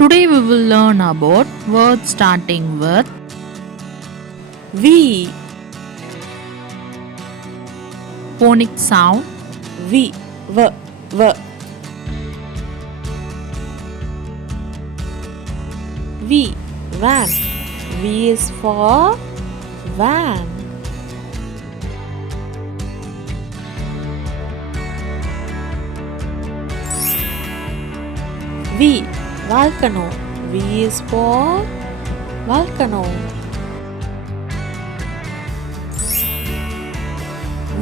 Today we will learn about words starting with V, phonic sound V, V. V, van. V is for van. V, volcano. V is for volcano.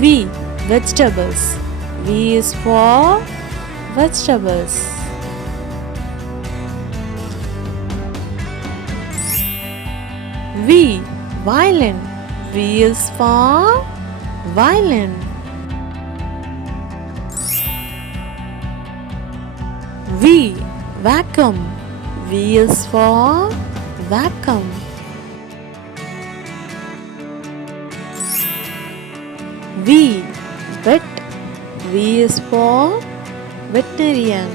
V, vegetables. V is for vegetables. V, violin. V is for violin. V, vacuum. V is for vacuum. V, vet. V is for veterinarian.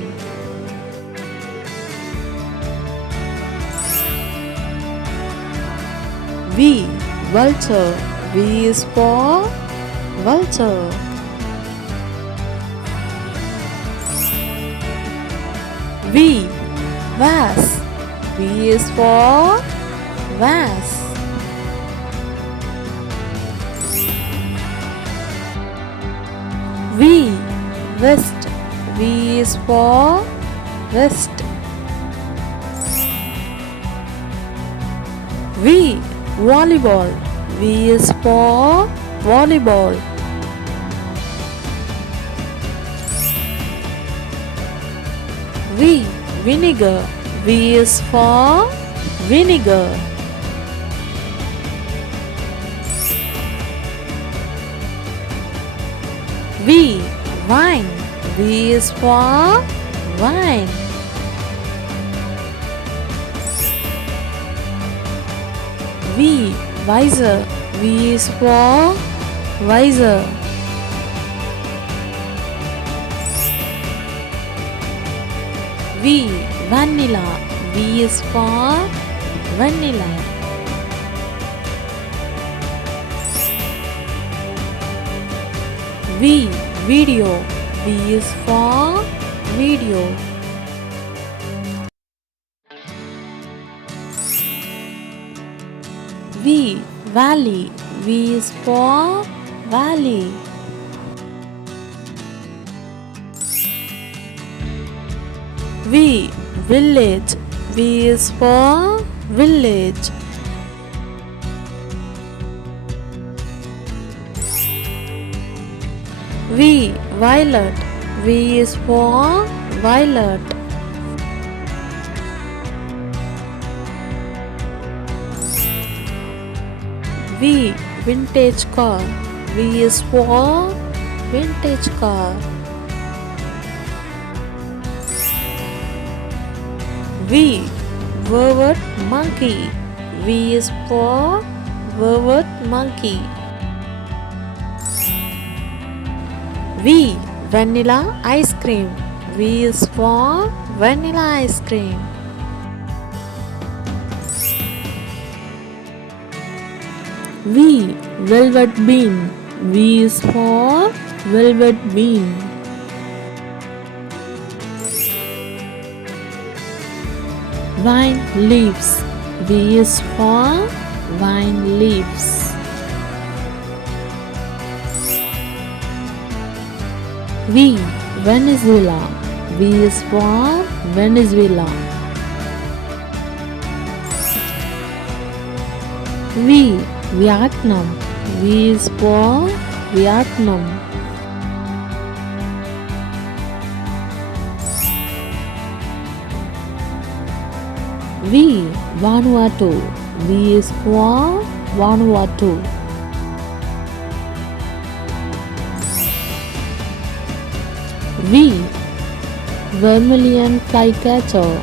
V, vulture. V is for vulture. V, vase. V is for vase. V, vest. V is for vest. V, volleyball. V is for volleyball. V, vinegar. V is for vinegar. V, wine. V is for wine. V, visor. V is for visor. V, vanilla. V is for vanilla. V, video. V is for video. V, valley. V is for valley. V, village. V is for village. V, violet. V is for violet. V, vintage car. V is for vintage car. V, velvet monkey. V is for velvet monkey. V, vanilla ice cream. V is for vanilla ice cream. V, velvet bean. V is for velvet bean. Vine leaves. V is for vine leaves. V, Venezuela. V is for Venezuela. V, Vietnam. V is for Vietnam. V, Vanuatu. V is for Vanuatu. V, Vermilion flycatcher.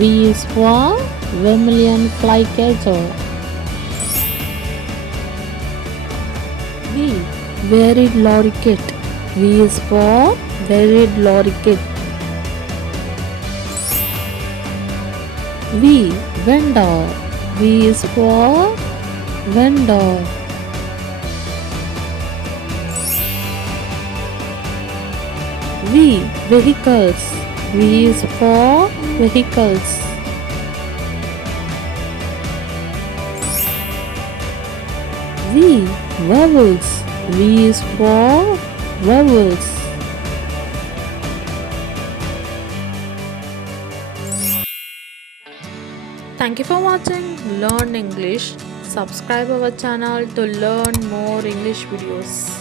V is for Vermilion flycatcher. V, varied lorikeet. V is for varied lorikeet. V. Vendor. V is for vendor. V. Vehicles. V is for vehicles. V. Vowels. V is for vowels. Thank you for watching Learn English. Subscribe our channel to learn more English videos.